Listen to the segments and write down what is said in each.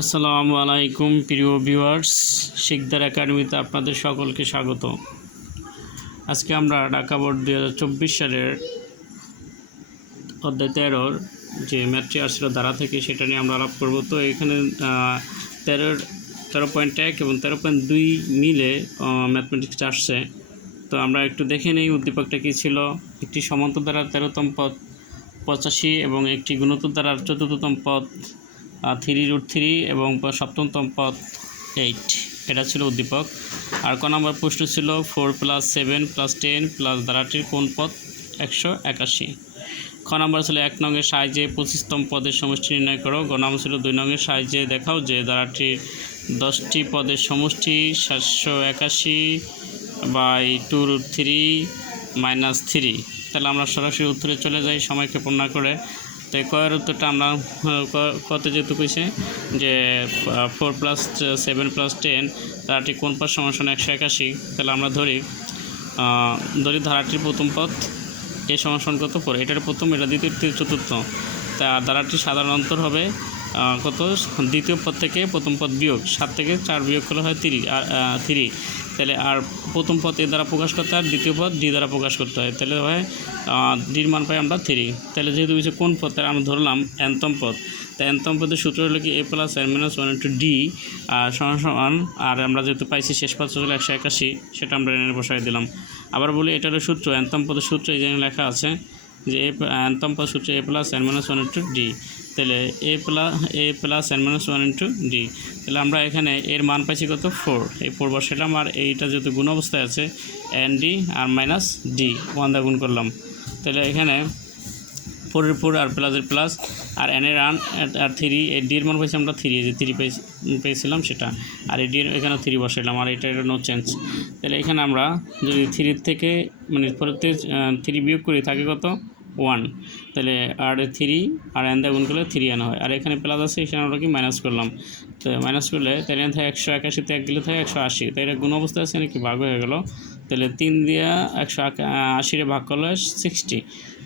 আসসালামু আলাইকুম, প্রিয় ভিউয়ার্স। শিকদার একাডেমিতে আপনাদের সকলকে স্বাগত। আজকে আমরা ঢাকা বোর্ড দুই হাজার চব্বিশ সালের অধ্যায় তেরোর যে ম্যাথটি আসছিল দ্বারা থেকে সেটা নিয়ে আমরা আলাপ করব। তো এখানে তেরোর, তেরো পয়েন্ট এক এবং তেরো পয়েন্ট দুই মিলে ম্যাথমেটিক্স আসছে। তো আমরা একটু দেখে নিই উদ্দীপকটা কী ছিল। একটি সমান্তর দ্বারা তেরোতম পদ পঁচাশি এবং একটি গুণোত্তর দ্বারা চতুর্থতম পদ থ্রি রুট থ্রি এবং সপ্তমতম পদ এইট। এটা ছিল উদ্দীপক। আর ক নম্বর প্রশ্ন ছিল four plus seven plus ten plus দ্বারাটির কোন পদ একশো একাশি। খ নম্বর ছিল এক নঙের সাহায্যে পঁচিশতম পদের সমষ্টি নির্ণয় করো। গ নম্বর ছিল দুই নঙের সাহায্যে দেখাও যে দ্বারাটির দশটি পদের সমষ্টি সাতশো একাশি by two root three minus three. তাহলে আমরা সরাসরি উত্তরে চলে যাই সময় ক্ষেপণ না করে। তো কয়ের উত্তরটা আমরা ক- কত যেহেতু কইছে যে four plus seven plus ten ধারাটি কোন পথ সমান একশো একাশি? তাহলে আমরা ধরি ধরি ধারাটির প্রথম পথ এ সমান কত? ফোর এটার প্রথম, এটা দ্বিতীয়, তৃতীয়, চতুর্থ। তা ধারাটি সাধারণ অন্তর হবে কত? দ্বিতীয় পদ থেকে প্রথম পদ বিয়োগ, সাত থেকে চার বিয়োগ করলে হয় তিরি, আর থ্রি। তাহলে আর প্রথম পদ এ দ্বারা প্রকাশ করতে হয় দ্বিতীয় পদ ডি দ্বারা প্রকাশ করতে হয়। তাহলে হয় ডির মান পাই আমরা থ্রি। তাহলে যেহেতু কিছু কোন পদ, তাহলে আমরা ধরলাম অ্যান্তম পদ। তা অ্যান্তম পদের সূত্র হলো কি A plus N minus one into D R সমান সমান, আর আমরা যেহেতু পাইছি শেষ পাত্র হলো একশো একাশি, সেটা আমরা এনে বসাই দিলাম। আবার বলি এটারও সূত্র, অ্যান্তম পদের সূত্র, এই জন্য লেখা আছে যে এ অ্যান্তম পদ সূত্র A plus N minus one into D. তাহলে A plus A plus N minus one into D. তাহলে আমরা এখানে এর মান পাইছি কত? ফোর। এই ফোর বসালাম আর এইটা যেহেতু গুণ অবস্থায় আছে, N D R minus D, one দা গুণ করলাম। তাহলে এখানে ফোরের ফোর আর প্লাসের প্লাস আর এনের আন আর থ্রি এই ডির মান পাইছি আমরা থ্রি যে থ্রি পেয়েছিলাম সেটা। আর এই ডির এখানে থ্রি বসাইলাম আর এটা এটা নো চেঞ্জ তাহলে এখানে আমরা যদি থ্রির থেকে মানে পরেতে থ্রি বিয়োগ করি, থাকে কত? ওয়ান। তাহলে আর থ্রি, আর এন দিয়ে গুণ করলে থ্রি আনা হয়। আর এখানে প্লাস আছে এখানে আমরা কি? মাইনাস করলাম। তো মাইনাস করলে, তাহলে থাকে একশো একাশিতে, এক গেলে থাকে একশো আশি। তাই এটা গুণ অবস্থা আছে নাকি? ভাগ হয়ে গেল। তাহলে তিন দিয়ে একশো আশিরে ভাগ করলে সিক্সটি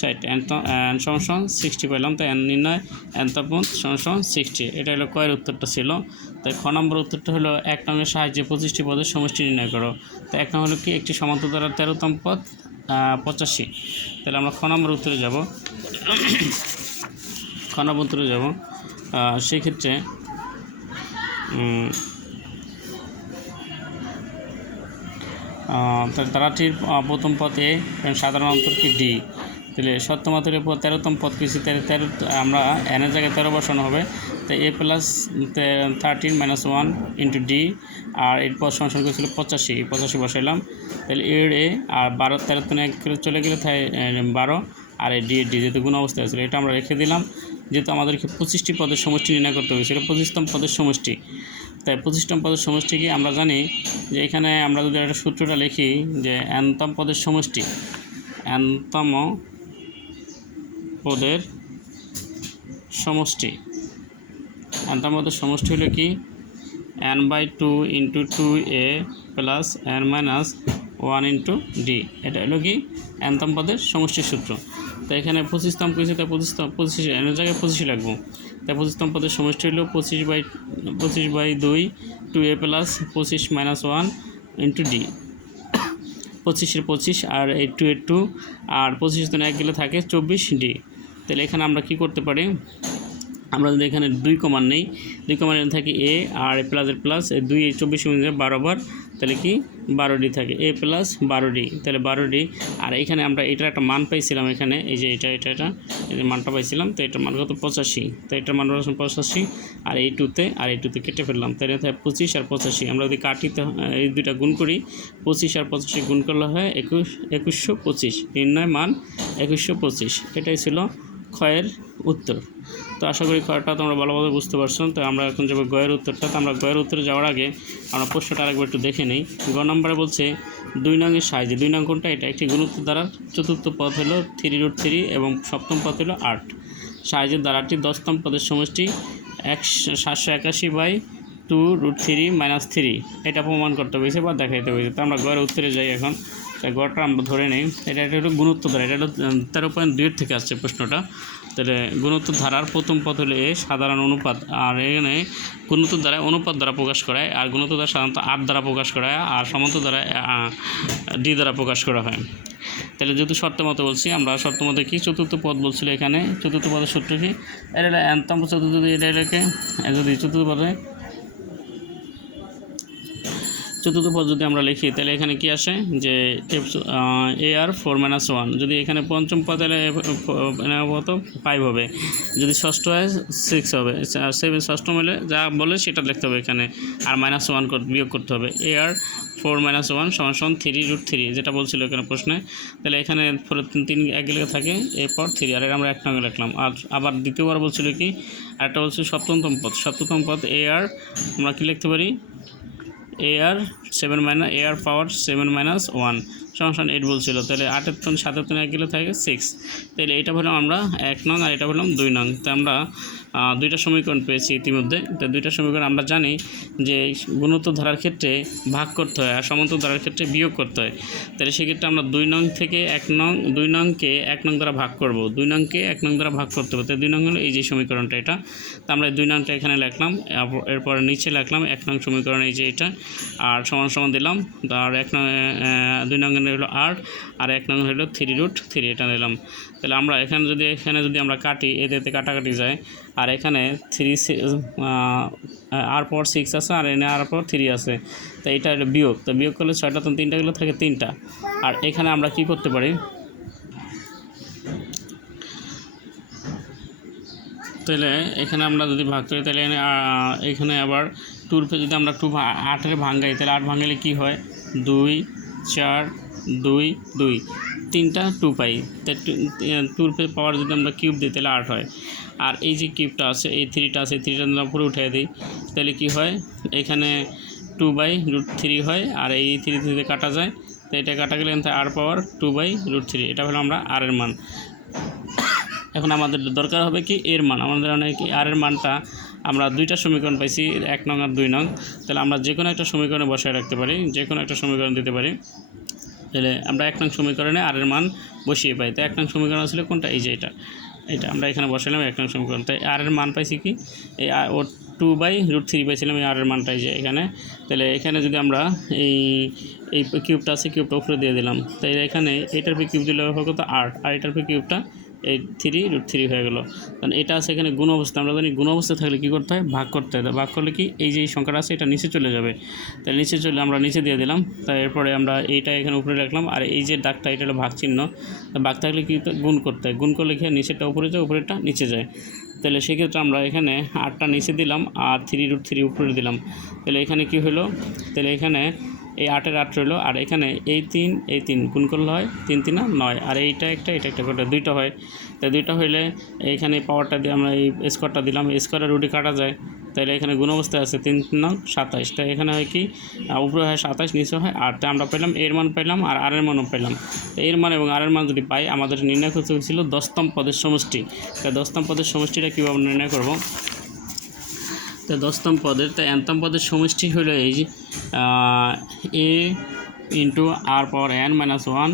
ষাট এন সমান সিক্সটি পেলাম তো এন নির্ণয় এন তপন সমান সমান সিক্সটি এটা হলো কয়ের উত্তরটা ছিল। তাই খ নম্বর উত্তরটা হলো এক নঙের সাহায্যে পঁচিশটি পদের সমষ্টি নির্ণয় করো। তো এক নং হলো কি? একটি সমান্তর দ্বারা তেরোতম পদ পঁচাশি। তাহলে আমরা খ নম্বর উত্তরে যাব। খ নম্বর উত্তরে যাব। আহ, তারাটির প্রথম পথে সাধারণ অন্তর কি ডি? তাহলে সত্যমাত্রের পর তেরোতম পদ কিছু তেরো তেরো, আমরা এনের জায়গায় তেরো বসানো হবে। তো A plus thirteen minus one into D R এর পর সংসদ করেছিল পঁচাশি পঁচাশি বসাইলাম। তাহলে এর এ আর বারো তেরো তিন এক চলে গেলে তাই বারো, আর এই ডি এ ডি যেহেতু গুণ অবস্থায় আছে এটা আমরা রেখে দিলাম। যেহেতু আমাদেরকে পঁচিশটি পদের সমষ্টি নির্ণয় করতে হবে, সেটা পঁচিশতম পদের সমষ্টি। তাই পঁচিশতম পদের সমষ্টি কি? আমরা জানি যে এখানে আমরা যদি একটা সূত্রটা লিখি যে এনতম পদের সমষ্টি এনতম পদের সমষ্টি। এনতম পদের সমষ্টি হলো কি? N by two into two A plus N minus one into D এটা হলো কি? এনতম পদের সমষ্টির সূত্র। তো এখানে পঁচিশতম করেছে তাই পঁচিশতম, পঁচিশ এনের জায়গায় পঁচিশে লাগবো তাই পঁচিশতম পদের সমষ্টি হলো পঁচিশ বাই পঁচিশ বাই দুই টু এ প্লাস পঁচিশ মাইনাস ওয়ান ইন্টু ডি পঁচিশের পঁচিশ আর এই টু এর টু আর পঁচিশ দিন এক গেলে থাকে চব্বিশ ডি তাহলে এখানে আমরা কি করতে পারি? আমরা যদি এখানে দুই কমান নেই, দুই কমান থাকে এ আর এ প্লাস দুই চব্বিশ মিনিটে বারো বার, তাহলে কি বারো ডি থাকে। এ প্লাস বারো ডি তাহলে বারো ডি আর এখানে আমরা এটার একটা মান পাইছিলাম এখানে, এই যে এটা এটা এটা, এই মানটা পাইছিলাম, তো এটার মান কত? পঁচাশি। তো এটার মান হচ্ছে পঁচাশি, আর এই টুতে আর এই টুতে কেটে ফেললাম, তাহলে থাকে পঁচিশ আর পঁচাশি। আমরা যদি কাটিতে এই দুইটা গুণ করি, পঁচিশ আর পঁচাশি গুণ করলে হয় একুশ, একুশশো পঁচিশ। নির্ণয় মান একুশশো পঁচিশ। এটাই ছিল ক্ষয়ের উত্তর। তো আশা করি ক্ষয়টা তোমরা ভালোভাবে বুঝতে পারছ। তো আমরা এখন যাব গয়ের উত্তরটা। তো আমরা গয়ের উত্তরে যাওয়ার আগে আমরা প্রশ্নটা আরেকবার একটু দেখে নিই। গ নম্বরে বলছে, দুই নঙের সাহায্যে দুই নং কোনটা এটা একটি গুণোত্তর দ্বারা চতুর্থ পথ হলো থ্রি রুট থ্রি এবং সপ্তম পথ হলো আট। সাহায্যের দ্বারাটি দশতম পদের সমষ্টি এক সাতশো একাশি by two root three minus three. এটা প্রমাণ করতে হয়েছে বা দেখাইতে হয়েছে। তো আমরা গয়ের উত্তরে যাই এখন। গড়টা আমরা ধরে নিই। এটা এটা হলো গুণোত্তর দ্বারা এটা হলো তেরো পয়েন্ট দুইয়ের থেকে আসছে প্রশ্নটা। তাহলে গুণত্ব ধারার প্রথম পথ হলো এ, সাধারণ অনুপাত, আর এখানে গুণোত্তর দ্বারা অনুপাত দ্বারা প্রকাশ করায়, আর গুণত্ব দ্বারা সাধারণত আট দ্বারা প্রকাশ করা হয় আর সমান্তর দ্বারা ডি দ্বারা প্রকাশ করা হয়। তাহলে যেহেতু শর্ত মতো বলছি, আমরা শর্ত মতো কি চতুর্থ পদ বলছিল এখানে? চতুর্থ পদের সূত্র কি? এটা চতুর্থ এটা এটাকে যদি চতুর্থ পদে চতুর্থ পদ যদি আমরা লিখি, তাহলে এখানে কি আসে? যে A R four minus one যদি এখানে পঞ্চম পদ, তাহলে কত? ফাইভ হবে। যদি ষষ্ঠ হয় সিক্স হবে। আর সেভেন ষষ্ঠম হলে যা বলে সেটা লিখতে হবে এখানে। আর মাইনাস ওয়ান বিয়োগ করতে হবে। A R four minus one সমান সমান থ্রি রুট থ্রি যেটা বলছিল এখানে প্রশ্নে। তাহলে এখানে তিন এক লেগে থাকে, এরপর থ্রি আর আমরা এক নঙ্গে লিখলাম। আর আবার দ্বিতীয়বার বলছিল কি? আরেকটা বলছিল সপ্তমতম পদ। সপ্তমতম পদ এ আর আমরা কী লিখতে পারি? A R seven minus A R power seven minus one. সমান এইট বলছিল। তাহলে আটের তন, সাতের তন এক গেলে থাকে সিক্স তাহলে এটা বললাম আমরা এক নং আর এটা বললাম দুই নং। তো আমরা দুইটা সমীকরণ পেয়েছি ইতিমধ্যে। তো দুইটা সমীকরণ আমরা জানি যে গুণত্ব ধারার ক্ষেত্রে ভাগ করতে হয় আর সমান্তর ধারার ক্ষেত্রে বিয়োগ করতে হয়। তাহলে সেক্ষেত্রে আমরা দুই নং থেকে এক নং, দুই নংকে এক নং দ্বারা ভাগ করব। দুই নংকে এক নং দ্বারা ভাগ করতে হবে। তো দুই নং হলো এই যে সমীকরণটা এটা। তো আমরা দুই নংটা এখানে লিখলাম, এরপর- নিচে লিখলাম, এক নং সমীকরণ এই যে এটা। আর সমান সমান দিলাম আর এক নং দুই নং হলো আট আর এক নং হলো থ্রি রুট থ্রি এটা নিলাম। তাহলে আমরা এখানে যদি এখানে যদি আমরা কাটি এতে কাটাকাটি যায় আর এখানে থ্রি আর পর সিক্স আছে আর এনে আর পর থ্রি আছে। তো এটা বিয়োগ। তো বিয়োগ করলে ছয়টা তো তিনটা গেলে থাকে তিনটা। আর এখানে আমরা কি করতে পারি? তাহলে এখানে আমরা যদি ভাগ করি তাহলে এখানে, আবার টুর যদি আমরা টু আটের ভাঙ্গাই তাহলে আট ভাঙালে কী হয়? দুই চার দুই দুই। তিনটা টু পাই। তা টুর পাওয়ার যদি আমরা কিউব দিই তাহলে আট হয়। আর এই যে কিউবটা আছে, এই থ্রিটা আছে থ্রিটা আমরা উপরে উঠিয়ে দিই। তাহলে কি হয়? এখানে টু বাই রুট থ্রি হয় আর এই থ্রি থ্রিতে কাটা যায়। তো এটা কাটা গেলে এখান R power two by root three এটা হলো আমরা আর এর মান। এখন আমাদের দরকার হবে কি এর মান। আমাদের অনেক আর এর মানটা আমরা দুইটা সমীকরণ পাইছি, এক নং আর দুই নং। তাহলে আমরা যে কোনো একটা সমীকরণে বসায় রাখতে পারি যে কোনো একটা সমীকরণ দিতে পারি। তাহলে আমরা এক নং সমীকরণে আর এর মান বসিয়ে পাই। তো এক নং সমীকরণ আসলে কোনটা? এই যে এটা। এটা আমরা এখানে বসালাম, এক নং সমীকরণ। তাই আর এর মান পাইছি কি? এই ও টু বাই রুট থ্রি পাইছিলাম, এই আর এর মানটাই যে এখানে। তাহলে এখানে যদি আমরা এই এই কিউবটা আছে কিউবটা উপরে দিয়ে দিলাম। তাই এখানে এটার পে কিউব দিলে হবে কত? আট আর এটার পে কিউবটা এই থ্রি রুট থ্রি হয়ে গেলো। কারণ এটা আছে এখানে গুণ অবস্থা। আমরা জানি গুণ অবস্থা থাকলে কী করতে হয়? ভাগ করতে হয়। ভাগ করলে কি? এই যে সংখ্যাটা আছে, এটা নিচে চলে যাবে। তাহলে নিচে চলে আমরা নিচে দিয়ে দিলাম। তাই এরপরে আমরা এইটা এখানে উপরে রাখলাম। আর এই যে দাগটা, এটা হলো ভাগ চিহ্ন। ভাগ থাকলে কি? গুণ করতে হয়। গুণ করলে কি? নিচেরটা উপরে যায়, উপরেরটা নিচে যায়। তাহলে সেক্ষেত্রে আমরা এখানে আটটা নিচে দিলাম। আর থ্রি রুট থ্রি উপরে দিলাম। তাহলে এখানে কি হলো? তাহলে এখানে এই আটের আট রইল। আর এখানে এই তিন এই তিন গুণ করলে হয় তিন, তিনা নয়। আর এইটা একটা, এটা একটা করে দুইটা হয়। তাই দুইটা হইলে এইখানে পাওয়ারটা দিয়ে আমরা এই স্কোয়ারটা দিলাম। স্কোয়ারের রুটি কাটা যায়। তাহলে এখানে গুণ অবস্থায় আছে তিন তিন, নং, সাতাইশ। তাই এখানে হয় কি? উপরে হয় সাতাইশ, নিচে হয় আট। তাই আমরা পেলাম, এর মান পেলাম আর আর এর মানও পেলাম। তো এর মান এবং আর এর মান যদি পাই, আমাদের নির্ণয় করতে হয়েছিল দশতম পদের সমষ্টি। তাই দশতম পদের সমষ্টিটা কীভাবে নির্ণয় করব? তো দশতম পদের, তো এনতম পদের সমষ্টি হলো এই যে A into R power N minus one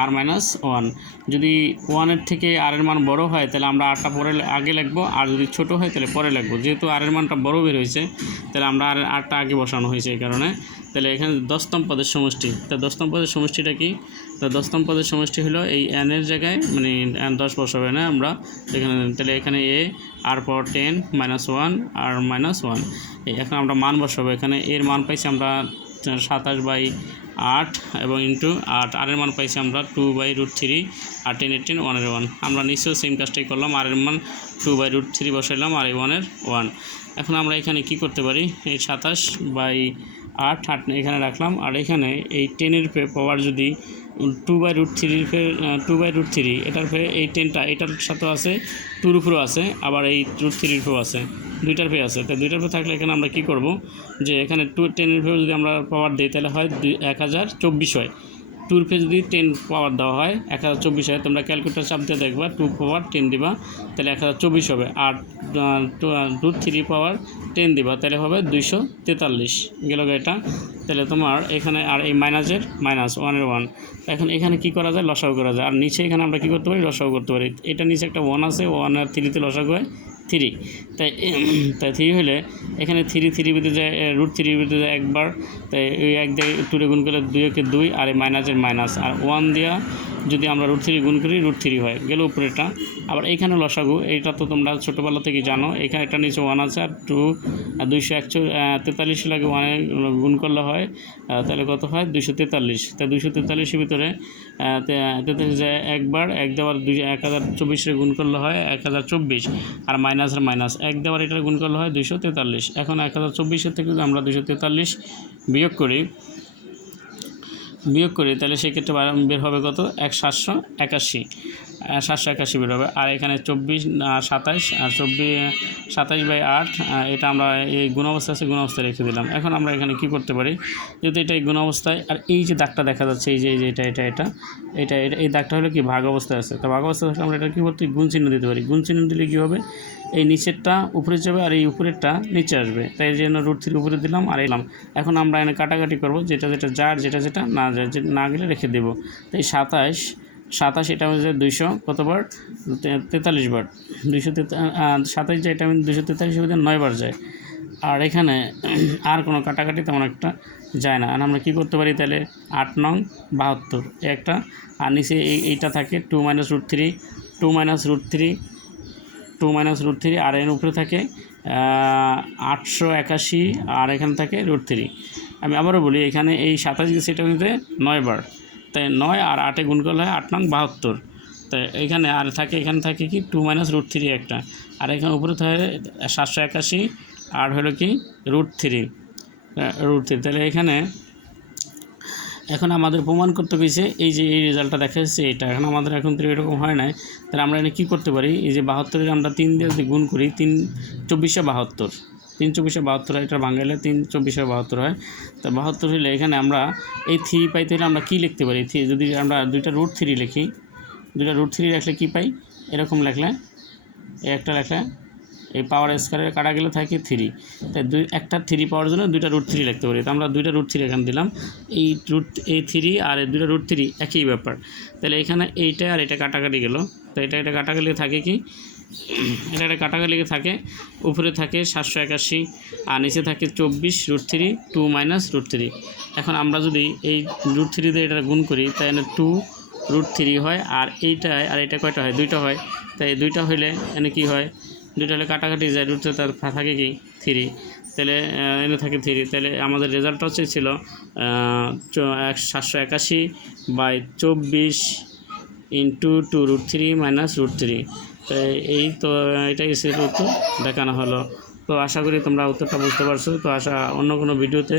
R minus one যদি ওয়ানের থেকে আর এর মান বড় হয়, তাহলে আমরা আরটা পরে আগে লাগবো আর যদি ছোট হয়, তাহলে পরে লাগবো যেহেতু আর এর মানটা বড় বের হয়েছে, তাহলে আমরা আর আরটা আগে বসানো হয়েছে এই কারণে। তাহলে এখানে দশতম পদের সমষ্টি। তা দশতম পদের সমষ্টিটা কি? তা দশতম পদের সমষ্টি হলো এই এর জায়গায় মানে দশ বসাবে না আমরা, এখানে, তাহলে এখানে এ আর পর ten minus one R minus one এখন আমরা মান বসাবো। এখানে এর মান পাইছি আমরা সাতাশ বাই আট এবং ইন্টু আট। আরের মান পাইছি আমরা two by root three R ten eighteen ওয়ানের ওয়ান আমরা নিশ্চয়ই সেম কাজটাই করলাম। আর এর মান টু বাই রুট থ্রি বসাইলাম, আর ওয়ানের ওয়ান এখন আমরা এখানে কি করতে পারি? এই সাতাশ বাই আট আট এখানে রাখলাম। আর এখানে এই টেনের পাওয়ার যদি টু বাই রুট থ্রির ফে টু বাই রুট থ্রি এটার ফে এই টেনটা এটার সাথেও আছে টুর উপরেও আছে, আবার এই রুট থ্রির ফেও আছে। দুইটার পে আছে। তো দুইটার পে থাকলে এখানে আমরা কি করব? যে এখানে টু টেনের ফেও যদি আমরা পাওয়ার দিই, তাহলে হয় দুই, এক হাজার চব্বিশ হয়। টুর ফে যদি টেন পাওয়ার দেওয়া হয়, এক হাজার চব্বিশ হয়, তোমরা ক্যালকুলেটার চাপ দিয়ে দেখবা টু পাওয়ার টেন দিবা, তাহলে এক হাজার চব্বিশ হবে। আর টু থ্রি পাওয়ার টেন দিবা, তাহলে হবে দুইশো তেতাল্লিশ। গেল এটা। তাহলে তোমার এখানে আর এই মাইনাসের মাইনাস ওয়ানের ওয়ান এখন এখানে কি করা যায়? লসাগু করা যায়। আর নিচে এখানে আমরা কী করতে পারি? লসাও করতে পারি। এটা নিচে একটা ওয়ান আছে ওয়ান আর থ্রিতে লসাগু হয়। থ্রি। তাই তাই থ্রি হলে এখানে থ্রি থ্রি বিতে যায় রুট থ্রি বিতে যায় একবার। তাই ওই এক দিয়ে টুরে গুণ করলে দুই একে দুই আর এই মাইনাসের মাইনাস আর ওয়ান দেওয়া যদি আমরা রুট থ্রি গুণ করি রুট থ্রি হয়। গেল উপরেটা আবার এইখানে লসাগু, এইটা তো তোমরা ছোটোবেলা থেকে জানো। এখানে একটা নিচে ওয়ান আছে আর টু দুইশো একশো তেতাল্লিশ লাগে ওয়ানে গুণ করলে হয়। তাহলে কত হয়? দুইশো তেতাল্লিশ। তাই দুইশো তেতাল্লিশের ভিতরে তেতাল্লিশ যায় একবার। এক দেওয়ার দুই এক হাজার চব্বিশে গুণ করলে হয় এক হাজার চব্বিশ। আর মাইনাসের মাইনাস এক দেওয়ার এটার গুণ করলে হয় দুশো তেতাল্লিশ। এখন এক হাজার চব্বিশের থেকে যদি আমরা দুশো তেতাল্লিশ বিয়োগ করি বিয়োগ করি, তাহলে সেক্ষেত্রে বার- হবে কত? এক সাতশো একাশি। সাতশো একাশি বের হবে। আর এখানে চব্বিশ সাতাইশ আর চব্বিশ সাতাইশ বাই আট এটা আমরা এই গুণ অবস্থা আছে গুণ অবস্থায় রেখে দিলাম। এখন আমরা এখানে কি করতে পারি? যেহেতু এটা এই গুণ অবস্থায় আর এই যে দাগটা দেখা যাচ্ছে, এই যে এই যে এটা এটা এটা এটা এটা, এই দাগটা হলো কি? ভাগ অবস্থায় আছে। তো ভাগ অবস্থায় থাকলে আমরা এটা কী করতে, গুণ চিহ্ন দিতে পারি। গুণ চিহ্ন দিলে কী হবে? এই নিচেরটা উপরে যাবে, আর এই উপরেরটা নিচে আসবে। তাই জন্য রুট থ্রি উপরে দিলাম, আর এলাম এখন আমরা এখানে কাটাকাটি করব, যেটা যেটা যার, যেটা যেটা না যায় না গেলে রেখে দেবো। তো এই সাতাশ সাতাশ এটা হচ্ছে দুইশো কতবার তেতাল্লিশ বার। দুইশো সাতাশ যে এটা আমি দুইশো তেতাল্লিশের ভিতরে নয় বার যায়। আর এখানে আর কোনো কাটাকাটি তেমন একটা যায় না। আর আমরা কী করতে পারি তাহলে? আট নং, বাহাত্তর। একটা। আর নিচে এই, এইটা থাকে two minus root three, two minus root three, two minus root three, আর এর উপরে থাকে আটশো একাশি, আর এখানে থাকে রুট থ্রি। আমি আবারও বলি, এখানে এই সাতাশ গেছে, এটা নয় বার। তাই নয় আর আটে গুণ করলে হয় আট নং বাহাত্তর। তাই এখানে আর থাকে, এখানে থাকে কি টু মাইনাস রুট থ্রি একটা। আর এখানে উপরে থাকে সাতশো একাশি, আর হলো কি রুট থ্রি রুট থ্রি তাহলে এখানে এখন আমাদের প্রমাণ করতে পেরেছে এই যে এই রেজাল্টটা দেখা যাচ্ছে এটা। এখন আমাদের এখন তো এরকম হয় নাই। তাহলে আমরা এখানে কী করতে পারি? এই যে বাহাত্তরের আমরা তিন দিয়ে গুণ করি, তিন, চব্বিশে বাহাত্তর। তিন চব্বিশে বাহাত্তর হয়, এটা বাঙালিলে তিন চব্বিশে বাহাত্তর হয়। তা বাহাত্তর হলে এখানে আমরা এই থ্রি পাইতে হলে আমরা কী লিখতে পারি? থ্রি, যদি আমরা দুইটা রুট থ্রি লিখি, দুইটা রুট থ্রি রাখলে কী পাই? এরকম লেখলে, এই একটা লেখা এই পাওয়ার স্কোয়ারের কাটা গেলে থাকে থ্রি। তাই দুই, একটা থ্রি পাওয়ার জন্য দুইটা রুট থ্রি লিখতে পারি। তো আমরা দুইটা রুট থ্রি এখানে দিলাম। এই রুট, এই থ্রি আর এই দুইটা রুট থ্রি একই ব্যাপার। তাহলে এখানে এইটা আর এটা কাটাকাটি গেল। তো এটা এটা কাটাকাটি থাকে কি? এটা একটা কাটাকাটি থাকে, উপরে থাকে সাতশো একাশি, আর নিচে থাকে চব্বিশ root three two minus root three এখন আমরা যদি এই রুট থ্রি দিয়ে এটা গুণ করি, তাহলে টু রুট থ্রি হয়, আর এইটা আর এটা কয়টা হয়? দুইটা হয়। তাই দুইটা হইলে এনে কি হয়? দুইটা হলে কাটাকাটি যায় রুটে তার থাকে কি? থ্রি তাহলে এনে থাকে থ্রি তাহলে আমাদের রেজাল্টটা হচ্ছে ছিল সাতশো একাশি বাই চব্বিশ into two root three minus root three তো এই তো, এটাই ছিল উত্তর, দেখানো হলো। তো আশা করি তোমরা উত্তরটা বুঝতে পারছ। তো আশা, অন্য কোনো ভিডিওতে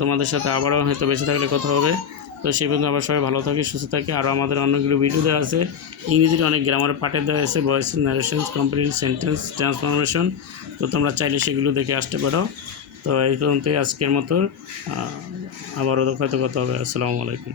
তোমাদের সাথে আবারও হয়তো বেঁচে থাকলে কথা হবে। তো সেই পর্যন্ত আবার সবাই ভালো থাকি, সুস্থ থাকি। আরও আমাদের অনেকগুলো ভিডিও দেওয়া আছে। ইংরেজির অনেক গ্রামার পাঠে দেওয়া আছে। Voice narrations complete sentence transformation তো তোমরা চাইলে সেগুলো দেখে আসতে পারো। তো এই পর্যন্তই আজকের মতো। আবারও হয়তো কথা হবে। আসসালামু আলাইকুম।